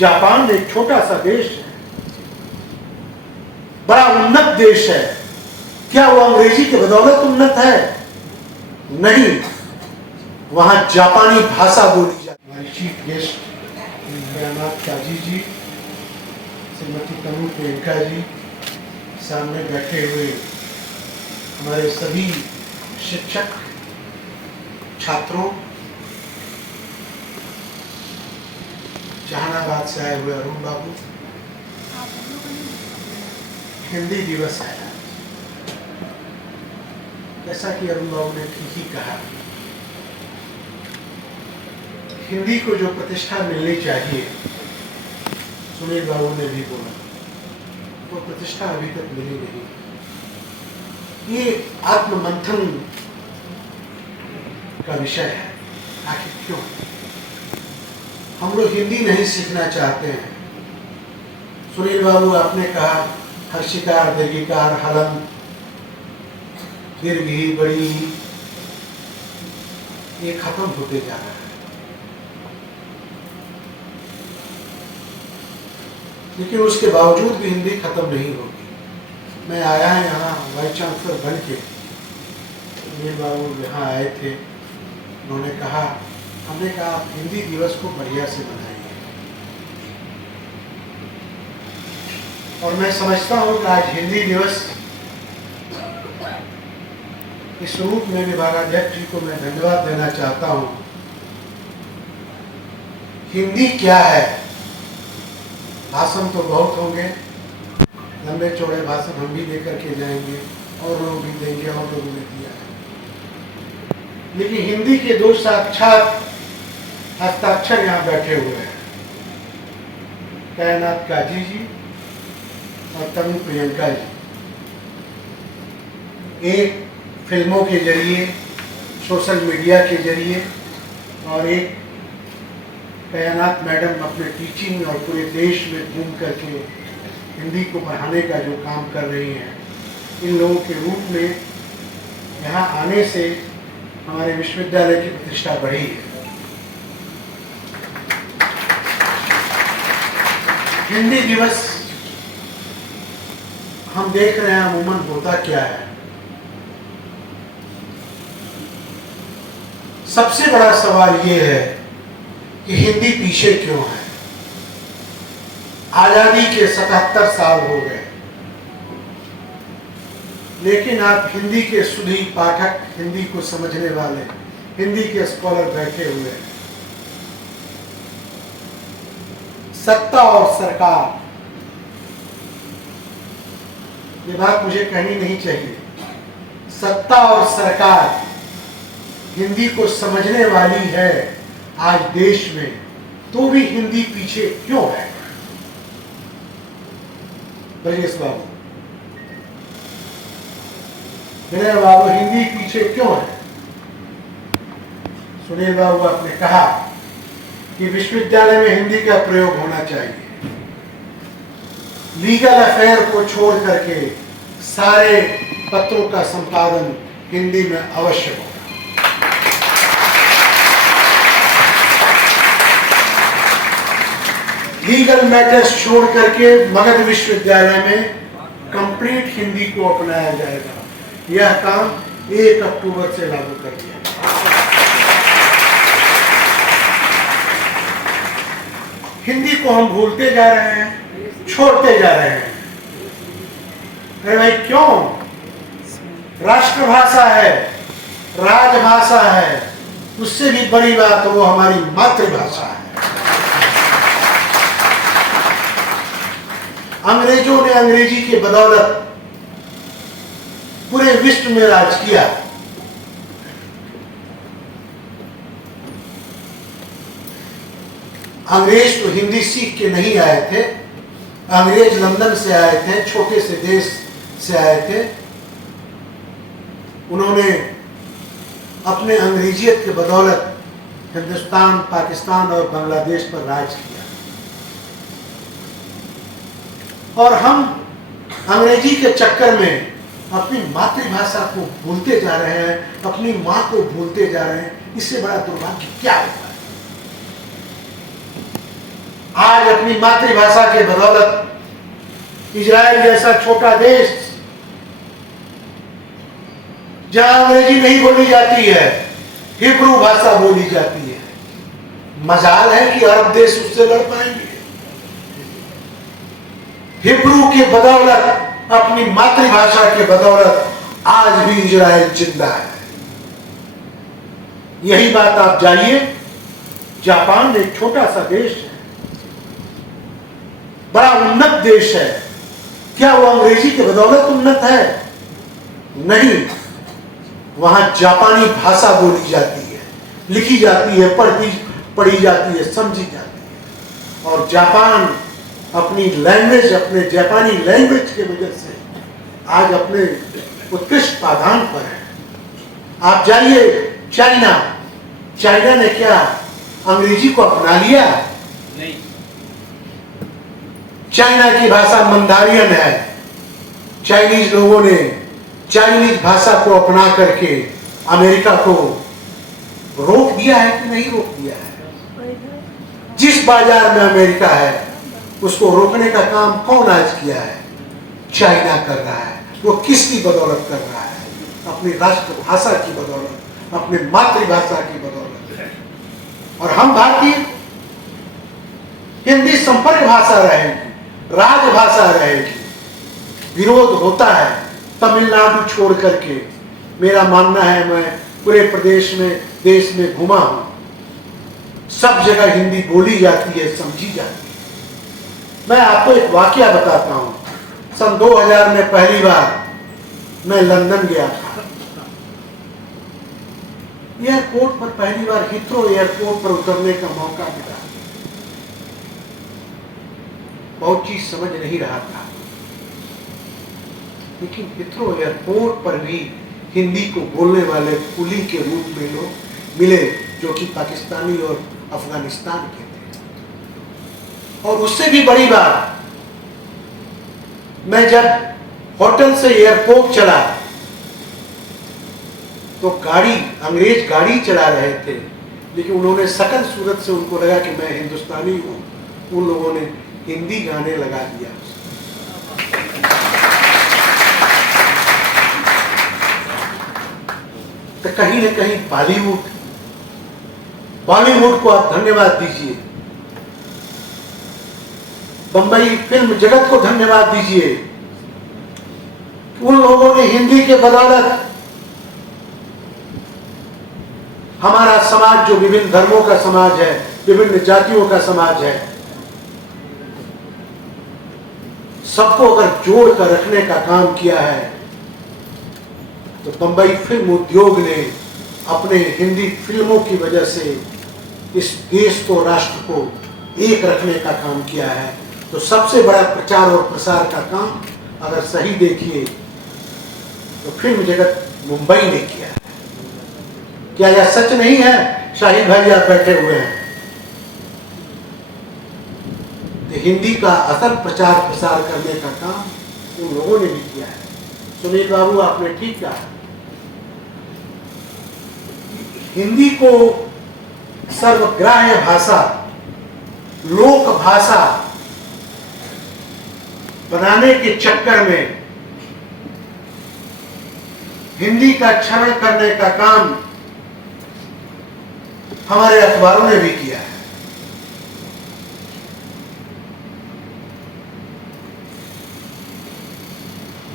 Japan एक छोटा सा देश है, बड़ा उन्नत देश है। क्या वो अंग्रेजी के बदौलत उन्नत है? नहीं, वहां जापानी भाषा बोली जाती है। हमारी चीफ गेस्ट कयानात काजी जी, श्रीमती तनु प्रियंका जी, सामने बैठे हुए हमारे सभी शिक्षक, छात्रों, जहानाबाद से आए हुए अरुण बाबू, हिंदी दिवस है। जैसा कि अरुण बाबू ने ठीक ही कहा, हिंदी को जो प्रतिष्ठा मिलनी चाहिए, सुनील बाबू ने भी बोला, वो प्रतिष्ठा अभी तक मिली नहीं। ये आत्ममंथन का विषय है। आखिर क्यों हम लोग हिंदी नहीं सीखना चाहते हैं? सुनील बाबू, आपने कहा हर्षिकार, दीर्घिकार, हलन, दीर्घी, बड़ी, ये खत्म होते जा रहा है। लेकिन उसके बावजूद भी हिंदी खत्म नहीं होगी। मैं आया है यहाँ वाइस चांसलर बन के, सुनील बाबू यहाँ आए थे, उन्होंने कहा, हमने कहा आप हिंदी दिवस को बढ़िया से मनाइए। और मैं समझता हूँ कि आज हिंदी दिवस इस रूप में विभागाध्यक्ष जी को मैं धन्यवाद देना चाहता हूँ। हिंदी क्या है? भाषण तो बहुत होंगे, लंबे चौड़े भाषण हम भी लेकर के जाएंगे और लोग भी देंगे, और लोगों ने दिया है। लेकिन हिंदी के दो साक्षात हस्ताक्षर यहाँ बैठे हुए हैं, कयानात काजी जी और तनु प्रियंका जी। एक फिल्मों के जरिए, सोशल मीडिया के जरिए, और एक कयानात मैडम अपने टीचिंग और पूरे देश में घूम करके हिंदी को बढ़ाने का जो काम कर रही हैं, इन लोगों के रूप में यहाँ आने से हमारे विश्वविद्यालय की प्रतिष्ठा बढ़ी है। हिंदी दिवस हम देख रहे हैं अमूमन होता क्या है। सबसे बड़ा सवाल ये है कि हिंदी पीछे क्यों है? आजादी के 77 साल हो गए, लेकिन आप हिंदी के सुधी पाठक, हिंदी को समझने वाले, हिंदी के स्कॉलर बैठे हुए हैं। सत्ता और सरकार, ये बात मुझे कहनी नहीं चाहिए, सत्ता और सरकार हिंदी को समझने वाली है आज देश में, तो भी हिंदी पीछे क्यों है? ब्रजेश बाबू, विनय बाबू, हिंदी पीछे क्यों है? सुनील बाबू, आपने कहा कि विश्वविद्यालय में हिंदी का प्रयोग होना चाहिए। लीगल अफेयर को छोड़ करके सारे पत्रों का संपादन हिंदी में अवश्य हो। लीगल मैटर्स छोड़ करके मगध विश्वविद्यालय में कंप्लीट हिंदी को अपनाया जाएगा। यह काम 1 अक्टूबर से लागू कर दिया। हिंदी को हम भूलते जा रहे हैं, छोड़ते जा रहे हैं। अरे भाई क्यों? राष्ट्रभाषा है, राजभाषा है, उससे भी बड़ी बात वो हमारी मातृभाषा है। अंग्रेजों ने अंग्रेजी के बदौलत पूरे विश्व में राज किया। अंग्रेज तो हिंदी सीख के नहीं आए थे, अंग्रेज लंदन से आए थे, छोटे से देश से आए थे। उन्होंने अपने अंग्रेजियत के बदौलत हिंदुस्तान, पाकिस्तान और बांग्लादेश पर राज किया। और हम अंग्रेजी के चक्कर में अपनी मातृभाषा को भूलते जा रहे हैं, अपनी माँ को भूलते जा रहे हैं। इससे बड़ा दुर्भाग्य क्या होता है? आज अपनी मातृभाषा के बदौलत इजराइल जैसा छोटा देश जहां अंग्रेजी नहीं बोली जाती है, हिब्रू भाषा बोली जाती है, मजाल है कि अरब देश उससे लड़ पाएंगे। हिब्रू के बदौलत, अपनी मातृभाषा के बदौलत आज भी इजराइल जिंदा है। यही बात आप जाइए, जापान एक छोटा सा देश है, बड़ा उन्नत देश है। क्या वो अंग्रेजी के बदौलत उन्नत है? नहीं, वहां जापानी भाषा बोली जाती है, लिखी जाती है, पढ़ी जाती है, समझी जाती है। और जापान अपनी लैंग्वेज, अपने जापानी लैंग्वेज के वजह से आज अपने उत्कृष्ट पाधान पर है। आप जाइए चाइना, चाइना ने क्या अंग्रेजी को अपना लिया? नहीं। चाइना की भाषा मंदारियन है। चाइनीज लोगों ने चाइनीज भाषा को अपना करके अमेरिका को रोक दिया है कि नहीं रोक दिया है? जिस बाजार में अमेरिका है उसको रोकने का काम कौन आज किया है? चाइना कर रहा है। वो किसकी बदौलत कर रहा है? अपनी राष्ट्रभाषा की बदौलत, अपने मातृभाषा की बदौलत। और हम भारतीय, हिंदी संपर्क भाषा रहेगी, राजभाषा रहेगी। विरोध होता है तमिलनाडु छोड़ करके। मेरा मानना है, मैं पूरे प्रदेश में, देश में घुमा हूं, सब जगह हिंदी बोली जाती है, समझी जाती है। मैं आपको एक वाकया बताता हूं। सन 2000 में पहली बार मैं लंदन गया था। एयरपोर्ट पर पहली बार, हिथ्रो एयरपोर्ट पर उतरने का मौका मिला। बहुत चीज समझ नहीं रहा था, लेकिन हिथ्रो एयरपोर्ट पर भी हिंदी को बोलने वाले कुली के रूप में लोग मिले, जो कि पाकिस्तानी और अफगानिस्तान के थे। और उससे भी बड़ी बात, मैं जब होटल से एयरपोर्ट चला तो गाड़ी, अंग्रेज गाड़ी चला रहे थे, लेकिन उन्होंने शकल सूरत से उनको लगा कि मैं हिंदुस्तानी हूं। उन लोगों ने हिंदी गाने लगा दिया। तो कहीं न कहीं बॉलीवुड को आप धन्यवाद दीजिए, बंबई फिल्म जगत को धन्यवाद दीजिए। उन लोगों ने हिंदी के बदौलत हमारा समाज, जो विभिन्न धर्मों का समाज है, विभिन्न जातियों का समाज है, सबको अगर जोड़ कर रखने का काम किया है। तो बंबई फिल्म उद्योग ने अपने हिंदी फिल्मों की वजह से इस देश को, राष्ट्र को एक रखने का काम किया है। तो सबसे बड़ा प्रचार और प्रसार का काम अगर सही देखिए तो फिल्म जगत मुंबई ने किया है। क्या यह सच नहीं है? शाहिद भाई आप बैठे हुए हैं। तो हिंदी का असल प्रचार प्रसार करने का काम उन लोगों ने भी किया है। सुनील बाबू, आपने ठीक कहा, हिंदी को सर्वग्राह्य भाषा, लोक भाषा बनाने के चक्कर में हिंदी का क्षरण करने का काम हमारे अखबारों ने भी किया है।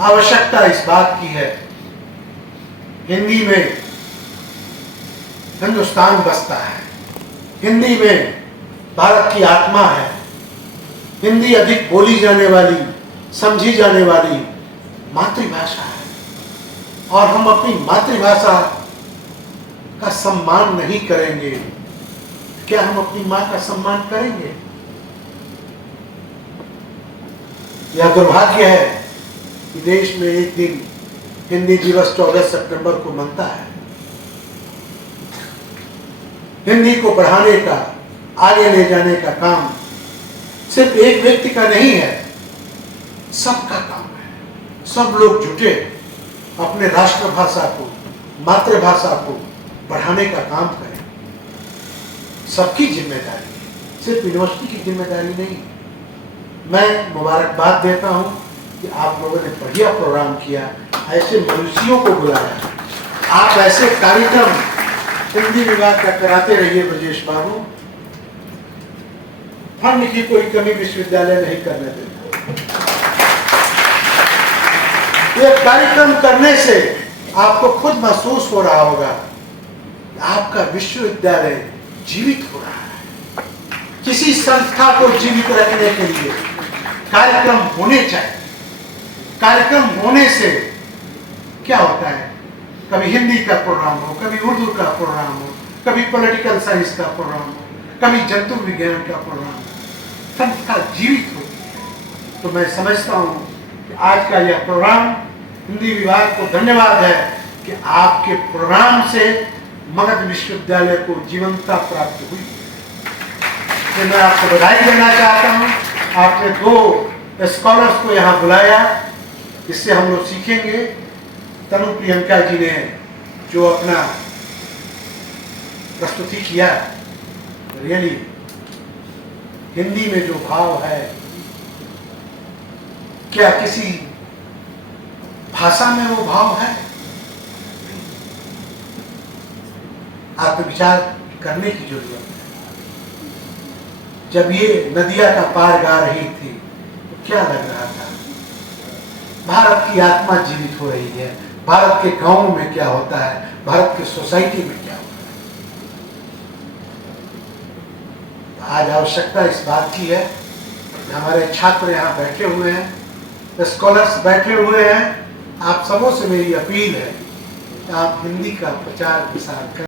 आवश्यकता इस बात की है, हिंदी में हिंदुस्तान बसता है, हिंदी में भारत की आत्मा है। हिंदी अधिक बोली जाने वाली, समझी जाने वाली मातृभाषा है। और हम अपनी मातृभाषा का सम्मान नहीं करेंगे, क्या हम अपनी मां का सम्मान करेंगे? यह दुर्भाग्य है कि देश में एक दिन हिंदी दिवस 14 सितंबर को मनता है। हिंदी को बढ़ाने का, आगे ले जाने का काम सिर्फ एक व्यक्ति का नहीं है, सबका काम है। सब लोग जुटे अपने राष्ट्रभाषा को, मातृभाषा को बढ़ाने का काम करें। सबकी जिम्मेदारी है, सिर्फ यूनिवर्सिटी की जिम्मेदारी नहीं। मैं मुबारकबाद देता हूँ कि आप लोगों ने बढ़िया प्रोग्राम किया, ऐसे मनुष्यों को बुलाया। आप ऐसे कार्यक्रम हिंदी विभाग का कराते रहिए ब्रजेश बाबू। फंड की कोई कमी विश्वविद्यालय नहीं करने देता। ये कार्यक्रम करने से आपको खुद महसूस हो रहा होगा कि आपका विश्वविद्यालय जीवित हो रहा है। किसी संस्था को जीवित रखने के लिए कार्यक्रम होने चाहिए। कार्यक्रम होने से क्या होता है, कभी हिंदी का प्रोग्राम हो, कभी उर्दू का प्रोग्राम हो, कभी पॉलिटिकल साइंस का प्रोग्राम हो, कभी जंतु विज्ञान का प्रोग्राम हो, संस्था जीवित होती है। तो मैं समझता हूँ कि आज का यह प्रोग्राम हिंदी विभाग को धन्यवाद है कि आपके प्रोग्राम से मगध विश्वविद्यालय को जीवंतता प्राप्त हुई। तो मैं आपको बधाई देना चाहता हूँ। आपने 2 स्कॉलर्स को यहाँ बुलाया, इससे हम लोग सीखेंगे। तनु प्रियंका जी ने जो अपना प्रस्तुति किया, रियली हिंदी में जो भाव है, क्या किसी भाषा में वो भाव है? आप विचार करने की जरूरत है। जब ये नदिया का पार गा रही थी तो क्या लग रहा था? भारत की आत्मा जीवित हो रही है। भारत के गांव में क्या होता है, भारत की सोसाइटी में क्या होता है। आज आवश्यकता इस बात की है, हमारे छात्र यहाँ बैठे हुए हैं, स्कॉलर्स बैठे हुए हैं। आप सबों से मेरी अपील है कि आप हिंदी का प्रचार प्रसार करें।